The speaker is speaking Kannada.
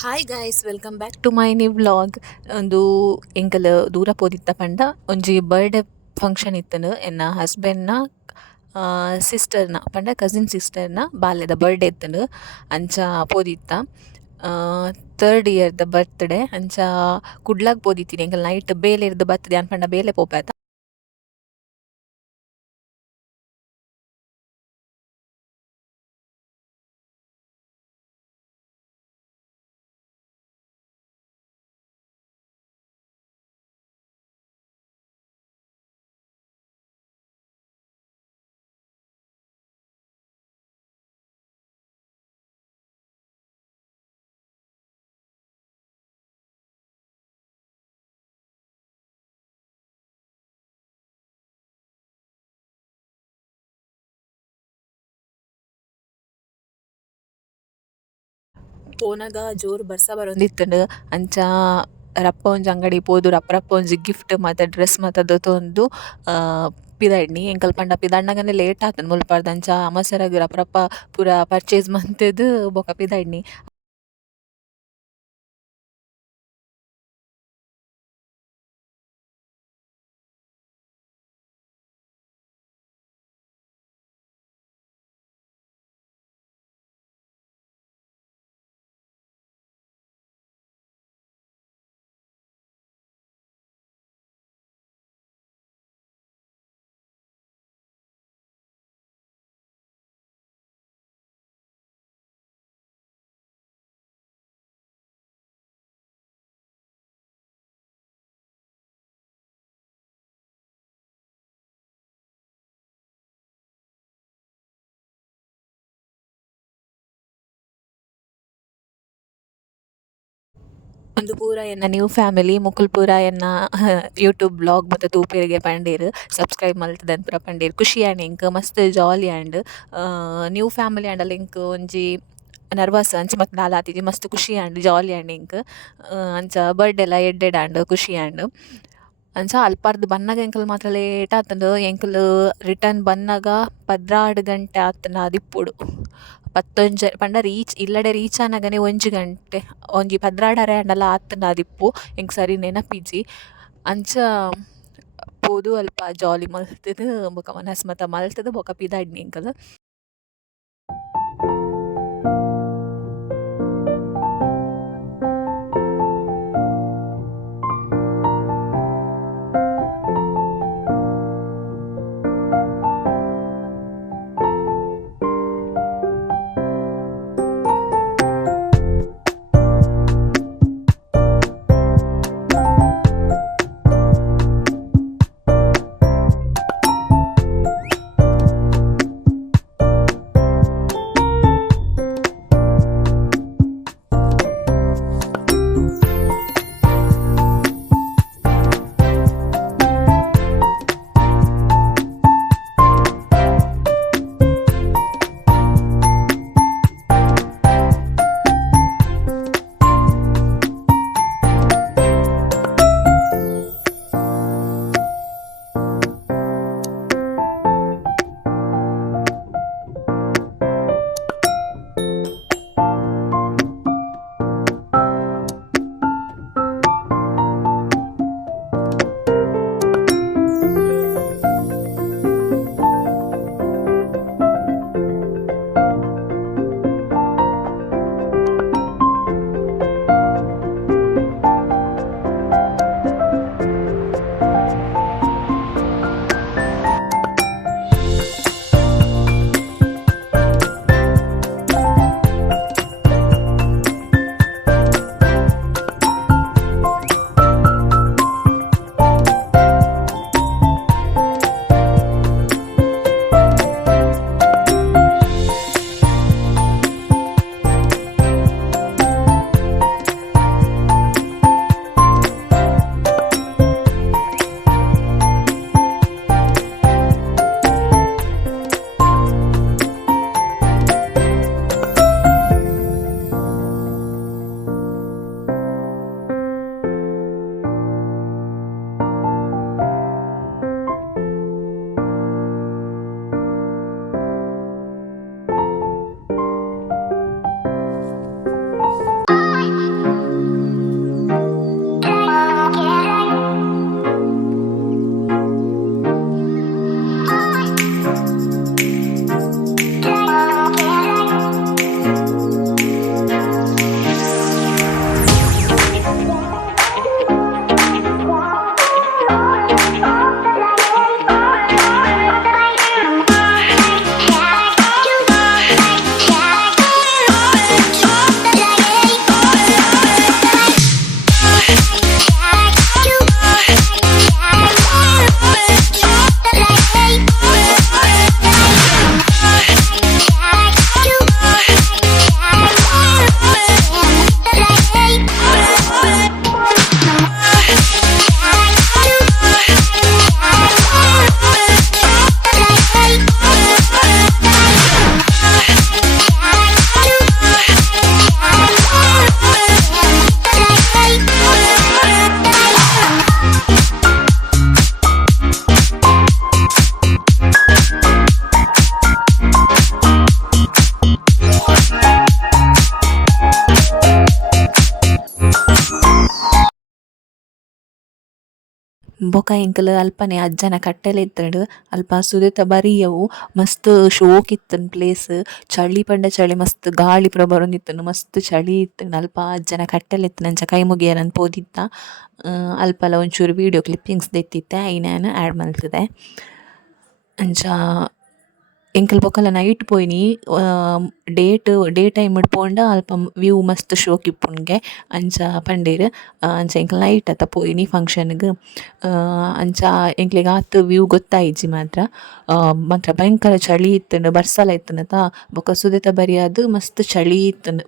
Hi guys, welcome back to my new vlog. ಒಂದು ಎಂಕಲ್ ದೂರ ಪೋದಿತ್ತ ಪಂಡ ಒಂಜಿ ಬರ್ಡೇ ಫಂಕ್ಷನ್ ಇತ್ತನು ಎನ್ನ ಹಸ್ಬೆಂಡ್ನ ಸಿಸ್ಟರ್ನ ಪಂಡ ಕಸಿನ್ ಸಿಸ್ಟರ್ನ ಬಾಲ್ಯದ ಬರ್ಡೇ ಇತ್ತನು ಅಂಚ ಪೋದಿತ್ತ. 3rd ಇಯರ್ದ ಬರ್ತ್ಡೇ ಅಂಚ ಕುಡ್ಲಾಗ್ ಪೋದಿತ್ತೀನಿ ಎಂಕಲ್ ನೈಟ್ ಬೇಲೆ ಇರ್ದು ಬರ್ತದೆ ಅನ್ಪಂಡ ಬೇಲೆ ಪೋಪಾಯ್ತ. ಪೋನಾಗ ಜೋರು ಬರ್ಸ ಬರೊಂದಿತ್ತಂಡು ಅಂಚ ರಪ್ಪ ಒಂಜಿ ಅಂಗಡಿ ಪೋದು ರಪ್ಪ ರಪ್ಪ ಒಂಜಿ ಗಿಫ್ಟ್ ಮತ್ತು ಡ್ರೆಸ್ ಮತ್ತು ದೊತೊಂದು ಪಿದಾಯ್ಡ್ನಿ ಎಂಕಲ್ ಪಂಡ ಪಿದಾಂಡಗನೆ ಲೇಟ್ ಆತುಂಡು ಮುಲ್ಪಾರ್ದು ಅಂಚ ಅಮಸರಗ್ ರಪ್ಪ ರಪ್ಪ ಪೂರ ಪರ್ಚೇಸ್ ಮಂತುದು ಬೊಕ ಪಿದಾಯ್ಡ್ನಿ. ಒಂದು ಪೂರ ಎನ್ನ ನ್ಯೂ ಫ್ಯಾಮಿಲಿ ಮುಕುಲ್ ಪೂರ ಎನ್ನ ಯೂಟ್ಯೂಬ್ ಬ್ಲಾಗ್ ಮತ್ತು ತೂಪೆರ್ಗೆ ಪಂಡೇರ್ ಸಬ್ಸ್ಕ್ರೈಬ್ ಮಲ್ತುದಂತ ಪೂರ ಪಂಡೇರ್ ಖುಷಿ ಆಂಡ್ ಎಂಕ್ ಮಸ್ತ್ ಜಾಲಿ ಆಂಡ್ ನ್ಯೂ ಫ್ಯಾಮಿಲಿ ಆಂಡಲ ಎಂಕ್ ಒಂಜಿ ನರ್ವಸ್ ಅಂಚ ಮತ್ತು ದಾದಾತಿಜಿ ಮಸ್ತ್ ಖುಷಿ ಆಂಡ್ ಜಾಲಿ ಆಂಡ್ ಎಂಕ್ ಅಂಚ ಬರ್ಡೇಲ ಎಡ್ಡೆಡ್ ಆಂಡ್ ಖುಷಿ ಆಂಡ್ ಅಂಚ ಅಲ್ಪಾರ್ದು ಬನ್ನಗ ಎಂಕಲ್ ಮಾತ್ರ ಲೇಟ್ ಆತುಂಡು. ಎಂಕಲ್ ರಿಟರ್ನ್ ಬನ್ನಗ 16 ಗಂಟೆ ಆತುಂಡು ಆದಿಪ್ಪುಡು. 11 ಪಂಡ ಇಲ್ಲಡೆ ರೀಚ್ ಆನಗನೆ 1 ಗಂಟೆ ಒಂಜಿ 16 ಆಂಡಲ ಆತುಂಡು ಆದಿಪ್ಪು ಎಂಕ್ ಸರಿ ನೆನಪಿಜ್ಜಿ. ಅಂಚ ಪೋದು ಅಲ್ಪ ಜಾಲಿ ಮಲ್ತುದು ಬೊಕ ಮನಸ್ ಮಾತ ಮಲ್ತುದು ಬೊಕ ಪಿದಾಯ್ಡ್ನಿ ಎಂಕಲ್. ಬೊಕ ಎಂಕಲ್ ಅಲ್ಪನೆ ಅಜ್ಜನ ಕಟ್ಟೆಲ ಇತ್ತ್ಂಡ್ ಅಲ್ಪ ಸುದೆತ ಬರಿಯವು ಮಸ್ತ್ ಶೋಕ್ ಇತ್ತುಂಡು ಪ್ಲೇಸ್. ಚಳಿ ಪಂಡ ಚಳಿ ಮಸ್ತ್ ಗಾಳಿ ಪೂರ ಬರೊಂದಿತ್ತುಂಡು ಮಸ್ತ್ ಚಳಿ ಇತ್ತುಂಡು ಅಲ್ಪ ಅಜ್ಜನ ಕಟ್ಟೆಲ ಇತ್ತ್ಂಡ್ ಅಂಚ ಕೈ ಮುಗಿಯರೆ ಪೋದಿತ್ತ. ಅಲ್ಪಲ ಒಂಚೂರು ವೀಡಿಯೋ ಕ್ಲಿಪ್ಪಿಂಗ್ಸ್ ದೆತ್ತಿತ್ತೆ ಐನೆನ್ ಆಡ್ ಮಲ್ತುದೆ. ಅಂಚ ಎಂಕಲ್ ಬೊಕಲ ನೈಟ್ ಪೋಯಿನಿ ಡೇ ಟೈಮ್ಡ್ ಪೋಂಡ ಅಲ್ಪ ವ್ಯೂ ಮಸ್ತ್ ಶೋಕ್ ಇಪ್ಪುಂಡ್ಗೆ ಅಂಚ ಪಂಡೆರ್. ಅಂಚ ಎಂಕಲ್ ನೈಟ್ ಅತ್ತ ಪೋಯಿನಿ ಫಂಕ್ಷನ್ಗ್. ಅಂಚ ಎಂಕ್ಲೆಗ್ ಆತ್ ವ್ಯೂ ಗೊತ್ತಾಯಿಜ್ಜಿ ಮಾತ್ರ ಭಯಂಕರ ಚಳಿ ಇತ್ತುಂಡು ಬರ್ಸಲ ಇತ್ತುಂಡತ ಬೊಕ ಸುದೆತ ಬರಿಯಾದ್ ಮಸ್ತ್ ಚಳಿ ಇತ್ತುಂಡು.